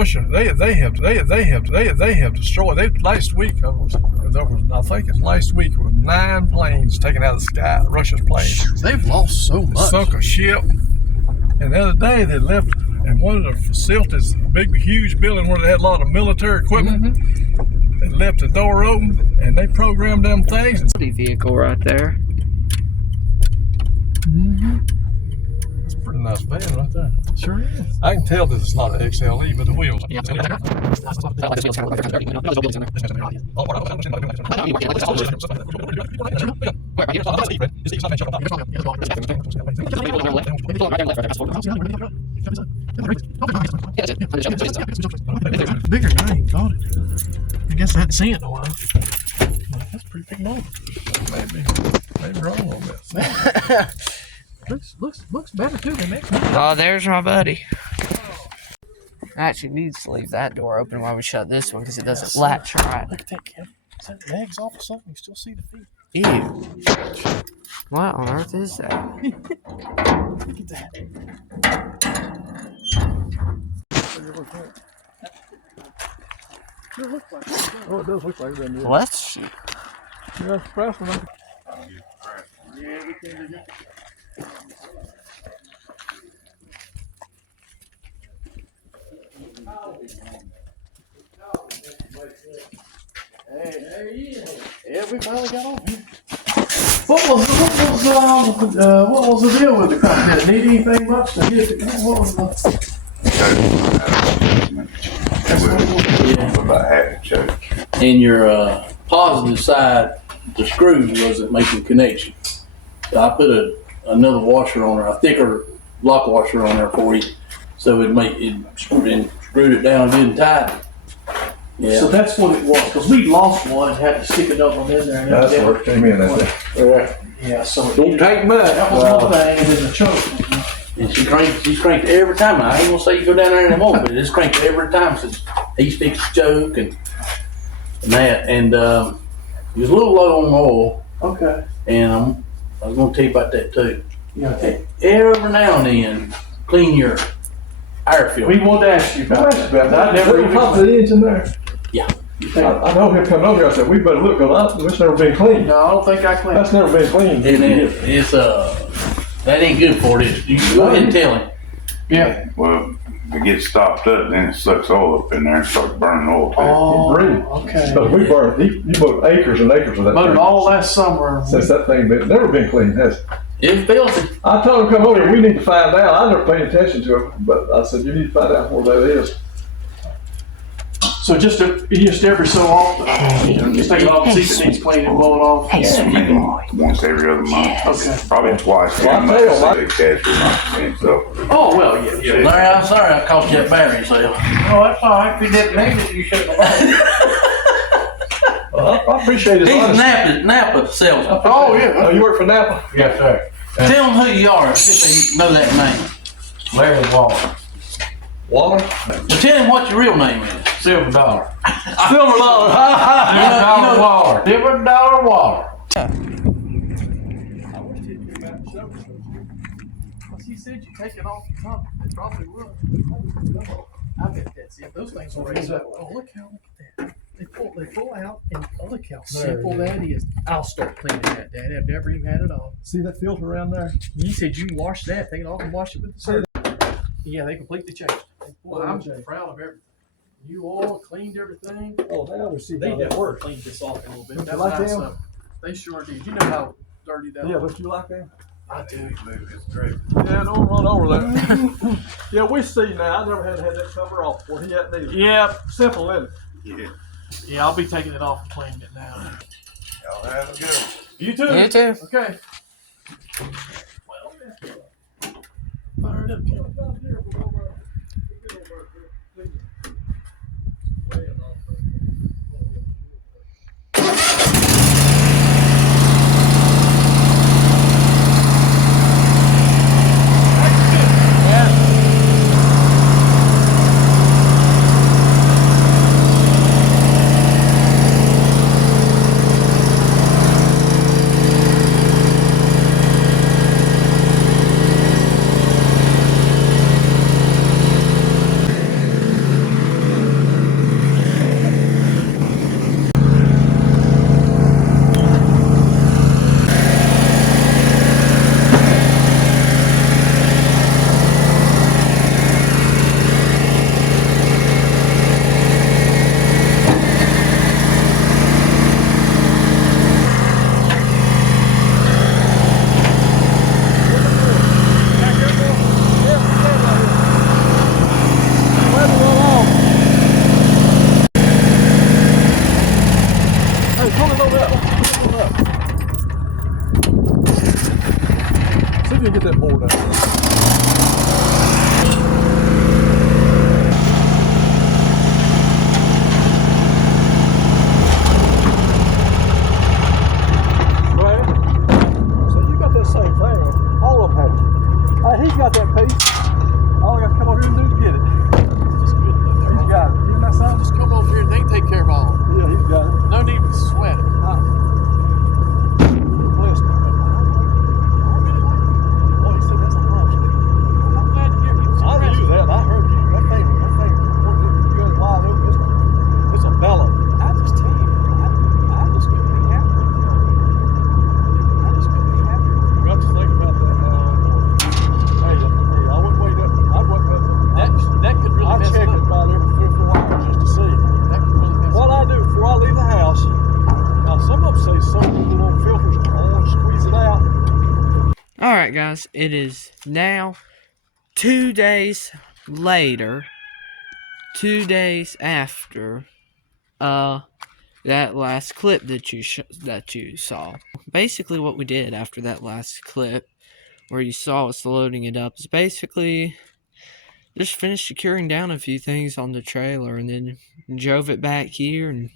Russia, they have destroyed. Last week, I think it's last week, there were 9 planes taken out of the sky. Russia's planes. They've lost so much. Sunk a ship, and the other day they left in one of the facilities, a big, huge building where they had a lot of military equipment. They left the door open, and they programmed them things. Vehicle right there. It's a pretty nice van right there. Sure is. I can tell that it's not an XLE, but the wheels. Yeah. Bigger than I even thought it. I guess I hadn't seen it in a while. That's a pretty big mower. Maybe wrong a little bit. Looks better too than next. Oh, there's my buddy. I actually need to leave that door open while we shut this one because it doesn't latch right. Look at that, Kevin. Is that legs off or something? You still see the feet. Ew. What on earth is that? Look at that. Oh, it does look like that. Well, that's cheap. Yeah, Craftsman. Yeah, we finally got on here. What was the deal with the car? Did it need anything much to hit the car? What was the... About half a choke. And your positive side, the screws wasn't making connection. So I put another washer on there, a thicker lock washer on there for you, so it screwed it down, didn't tighten. Yeah. So that's what it was, because we lost one and had to stick another one in there. And That's where it came in. That's it. Yeah, so Don't take much. that was one thing, and then the choke. And she's cranked every time. I ain't gonna say you go down there anymore, but it's cranked every time since he's fixed the choke and that. And he was a little low on oil. Okay. And I was gonna tell you about that too. Yeah. Every now and then, clean your air filter. We wanted to ask you about that. I never even. Pop the engine there. Yeah. I know him coming over here. I said, we better look, because it's never been cleaned. No, I don't think I cleaned it. That's never been cleaned. And it's that ain't good for it. You go ahead and tell him. Yeah. Well, if it gets stopped up, then it sucks oil up in there and starts burning oil too. Oh, Breathe. okay. Because we burned, you burned acres and acres of that. But all last summer. Since that thing never been cleaned, has it? It's filthy. I told him, come over here, we need to find out. I never paid attention to it, but I said, you need to find out where that is. So just every so often, just take it off, see if it needs cleaning and blow it off. Maybe once every other month. Okay. Probably twice Well, every I tell month. They catch it, so. Oh, well, yeah. Larry, I'm sorry I cost you that battery sale. Oh, that's all right. If you didn't need it, you shouldn't have. Well, I appreciate his He's honesty. Napa salesman. Oh, yeah. Oh, you work for Napa? Yes, sir. Tell them who you are, if they know that name. Larry Waller. Waller? Well, tell him what your real name is. Silver dollar. Silver Dollar. $7 Waller. $7 Waller. He said you take it off the top. It probably will. I bet that's it. Those things will raise up. Oh, look at that. They pull out, and look how simple that is. I'll start cleaning that, Dad. I've never even had it on. See that filter around there? You said you wash that. Take it off and wash it with the soap. Yeah, they completely changed. Well, I'm just proud of everything. You all cleaned everything. Oh, now we see They how that definitely works. cleaned this off a little bit. You That's like nice them? of them. They sure did. You know how dirty that Yeah, was. but you like that? I do. It's great. Yeah, don't run over that. Yeah, we see now. I never had that cover off before. He hadn't either. Yeah. Simple, isn't it? Yeah. Yeah, I'll be taking it off and cleaning it now. Y'all have a good. You too. You too. Okay. Well, fired up. guys, it is now 2 days later, 2 days after that last clip that you saw. Basically what we did after that last clip where you saw us loading it up is basically just finished securing down a few things on the trailer and then drove it back here and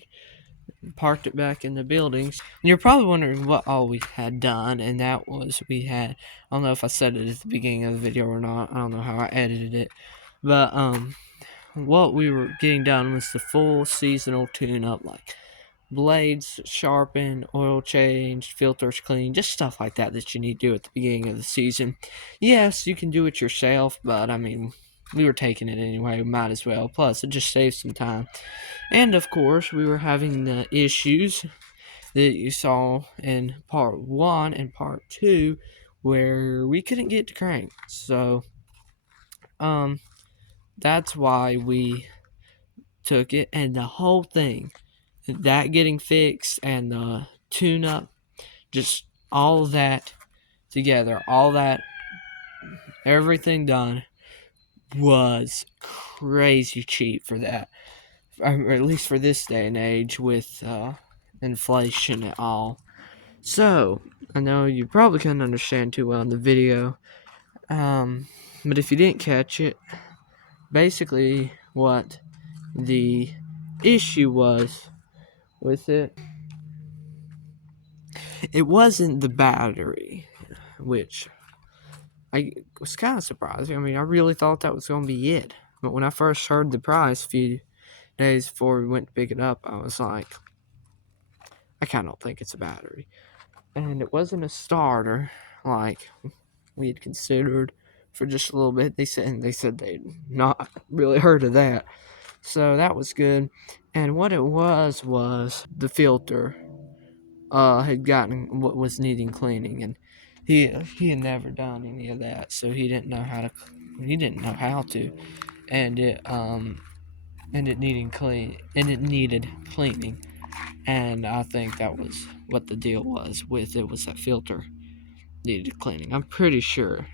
parked it back in the buildings. And you're probably wondering what all we had done, and that was I don't know if I said it at the beginning of the video or not. I don't know how I edited it, but what we were getting done was the full seasonal tune-up, like blades sharpened, oil changed, filters cleaned, just stuff like that that you need to do at the beginning of the season. Yes, you can do it yourself, but I mean, we were taking it anyway, might as well. Plus, it just saves some time. And of course, we were having the issues that you saw in part 1 and part 2 where we couldn't get to crank. So, that's why we took it, and the whole thing, that getting fixed and the tune-up, just all of that together, all that, everything done was crazy cheap for that, or at least for this day and age with inflation and all. So, I know you probably couldn't understand too well in the video, but if you didn't catch it, basically what the issue was with it wasn't the battery, which I was kind of surprising. I mean, I really thought that was going to be it. But when I first heard the price a few days before we went to pick it up, I was like, I kind of don't think it's a battery. And it wasn't a starter like we had considered for just a little bit. They said they'd not really heard of that. So that was good. And what it was the filter had gotten what was needing cleaning, and he had never done any of that, so he didn't know how to, and it needed cleaning, and I think that was what the deal was with it, was that filter needed cleaning. I'm pretty sure.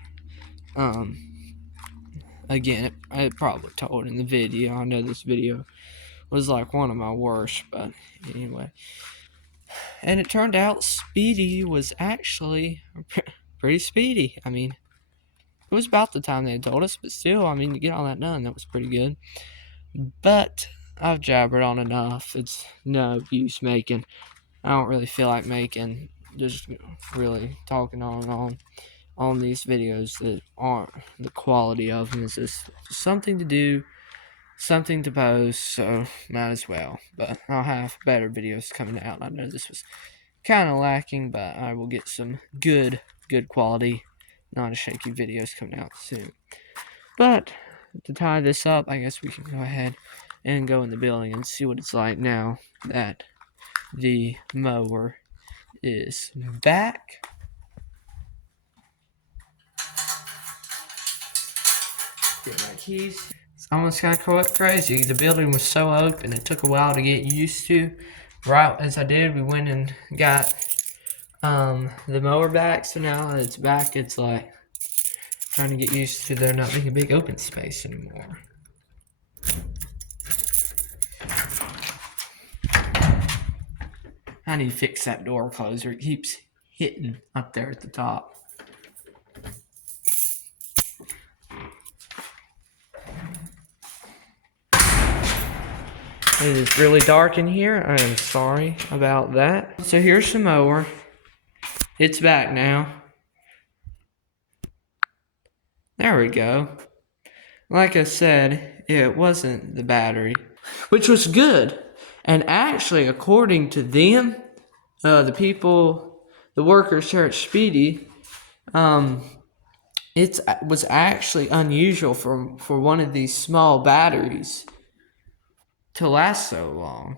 Again, I probably told in the video. I know this video was like one of my worst, but anyway. And it turned out Speedy was actually pretty speedy. I mean, it was about the time they had told us, but still, I mean, to get all that done, that was pretty good. But I've jabbered on enough. It's no use making. I don't really feel like making, just really talking on these videos that aren't the quality of them. It's just something to do, something to post, so might as well. But I'll have better videos coming out. I know this was kind of lacking, but I will get some good quality, not a shaky videos coming out soon. But to tie this up, I guess we can go ahead and go in the building and see what it's like now that the mower is back. Get my keys. It's almost kind of crazy. The building was so open, it took a while to get used to. Right as I did, we went and got the mower back. So now that it's back, it's like trying to get used to there not being a big open space anymore. I need to fix that door closer. It keeps hitting up there at the top. It is really dark in here. I am sorry about that. So here's the mower. It's back now. There we go. Like I said, it wasn't the battery, which was good. And actually, according to them, the workers here at Speedy, it was actually unusual for one of these small batteries to last so long.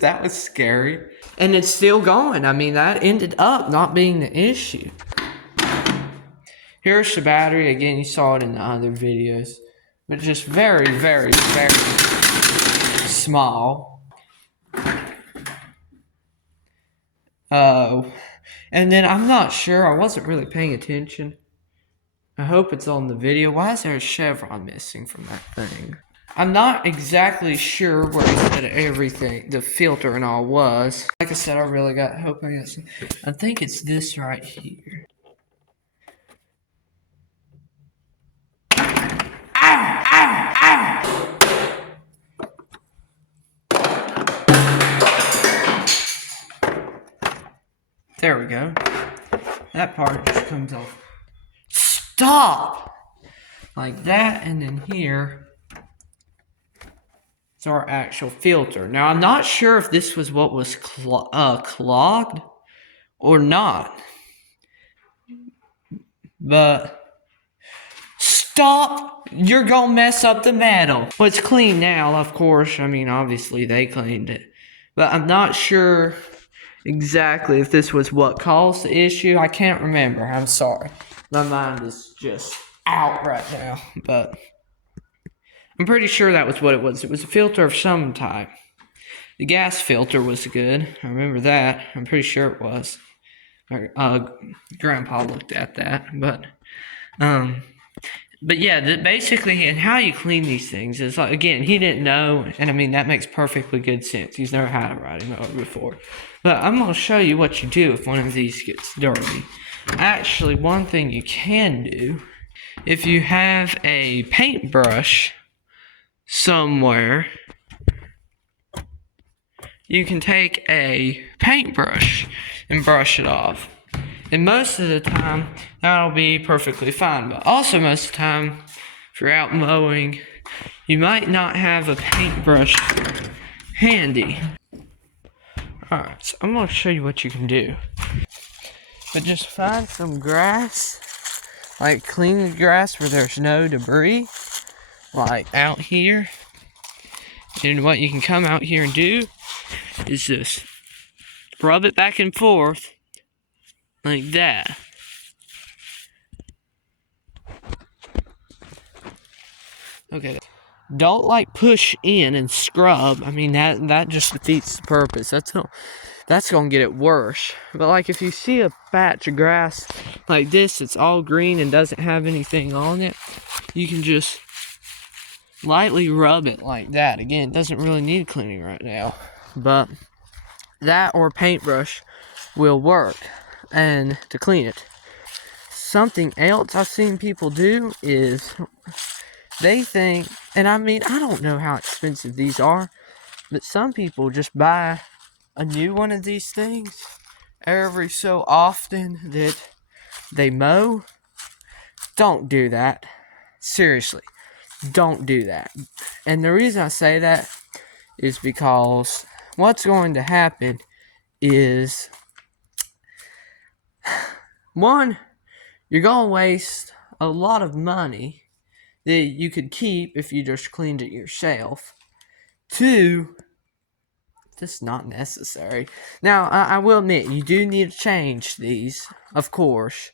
That was scary. And it's still going. I mean, that ended up not being the issue. Here's the battery. Again, you saw it in the other videos. But just very, very, very small. And then I'm not sure, I wasn't really paying attention. I hope it's on the video. Why is there a chevron missing from that thing? I'm not exactly sure where he said everything, the filter and all was. Like I said, I really hope I got some. I think it's this right here. Ow! Ow! Ow! There we go. That part just comes off. Stop! Like that, and then here. Our actual filter. Now, I'm not sure if this was what was clogged or not. But stop! You're gonna mess up the metal. Well, it's clean now, of course. I mean, obviously they cleaned it. But I'm not sure exactly if this was what caused the issue. I can't remember. I'm sorry. My mind is just out right now. But I'm pretty sure that was what it was. It was a filter of some type. The gas filter was good. I remember that. I'm pretty sure it was. Grandpa looked at that. But yeah, basically, and how you clean these things is like, again, he didn't know, and I mean, that makes perfectly good sense. He's never had a riding mower before. But I'm going to show you what you do if one of these gets dirty. Actually, one thing you can do, if you have a paintbrush somewhere, you can take a paintbrush and brush it off. And most of the time, that'll be perfectly fine. But also most of the time, if you're out mowing, you might not have a paintbrush handy. Alright, so I'm going to show you what you can do. But just find some grass, like clean the grass where there's no debris. Like out here, and what you can come out here and do is just rub it back and forth like that. Okay, don't like push in and scrub. I mean that just defeats the purpose. That's gonna get it worse. But like if you see a patch of grass like this, it's all green and doesn't have anything on it, you can just lightly rub it like that. Again, it doesn't really need cleaning right now, but that or paintbrush will work and to clean it. Something else I've seen people do is they think, and I mean, I don't know how expensive these are, but some people just buy a new one of these things every so often that they mow. Don't do that. Seriously. Don't do that. And the reason I say that is because what's going to happen is, one, you're going to waste a lot of money that you could keep if you just cleaned it yourself. Two, just not necessary. Now, I will admit, you do need to change these, of course.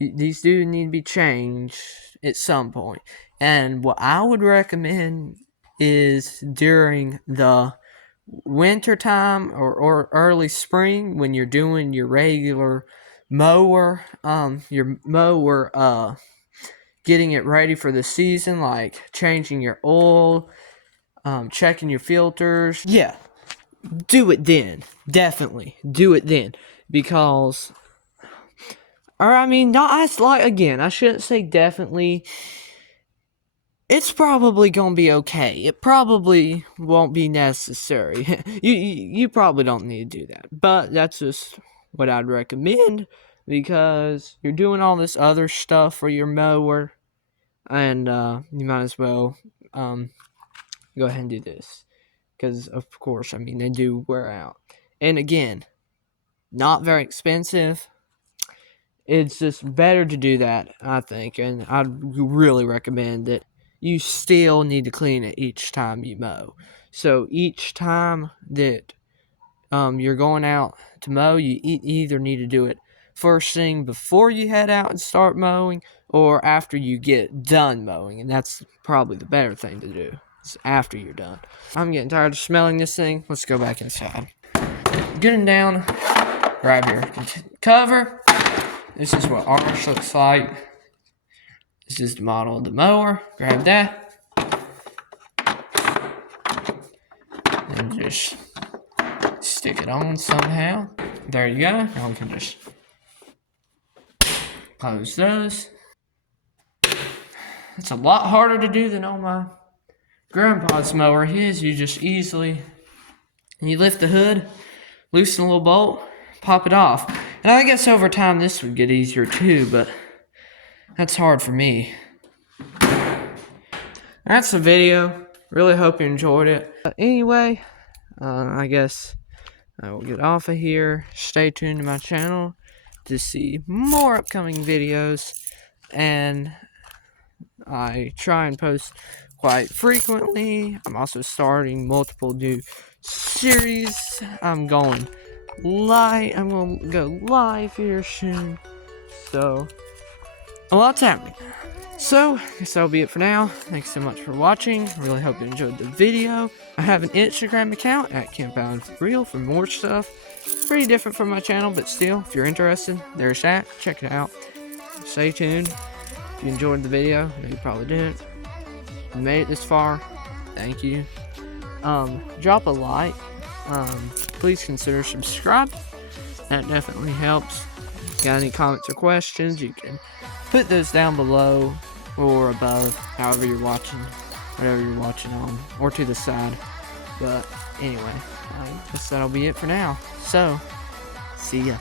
These do need to be changed at some point. And what I would recommend is during the winter time or early spring when you're doing your regular mower, getting it ready for the season, like changing your oil, checking your filters. Yeah, do it then. Definitely do it then. Because, or I mean, I shouldn't say definitely. It's probably gonna be okay. It probably won't be necessary. You probably don't need to do that. But that's just what I'd recommend, because you're doing all this other stuff for your mower, and you might as well go ahead and do this. Because, of course, I mean, they do wear out. And again, not very expensive. It's just better to do that, I think, and I'd really recommend it. You still need to clean it each time you mow. So each time that you're going out to mow, you either need to do it first thing before you head out and start mowing, or after you get done mowing, and that's probably the better thing to do. It's after you're done. I'm getting tired of smelling this thing. Let's go back inside. getting down, grab your cover. This is what ours looks like. This is the model of the mower. Grab that. And just stick it on somehow. There you go. Now we can just close those. It's a lot harder to do than on my grandpa's mower. His, you just easily, you lift the hood, loosen a little bolt, pop it off. And I guess over time this would get easier too, but that's hard for me. That's the video. Really hope you enjoyed it. Anyway, I guess I will get off of here. Stay tuned to my channel to see more upcoming videos. And I try and post quite frequently. I'm also starting multiple new series. I'm going live. I'm going to go live here soon. So, a lot's happening. So, I guess that'll be it for now. Thanks so much for watching. Really hope you enjoyed the video. I have an Instagram account at CampOutForReal for more stuff. Pretty different from my channel, but still, if you're interested, there's that. Check it out. Stay tuned. If you enjoyed the video, I know you probably didn't. If you made it this far, thank you. Drop a like. Please consider subscribing. That definitely helps. If you got any comments or questions, you can put those down below or above, however you're watching, whatever you're watching on, or to the side. But anyway, I guess that'll be it for now. So, see ya.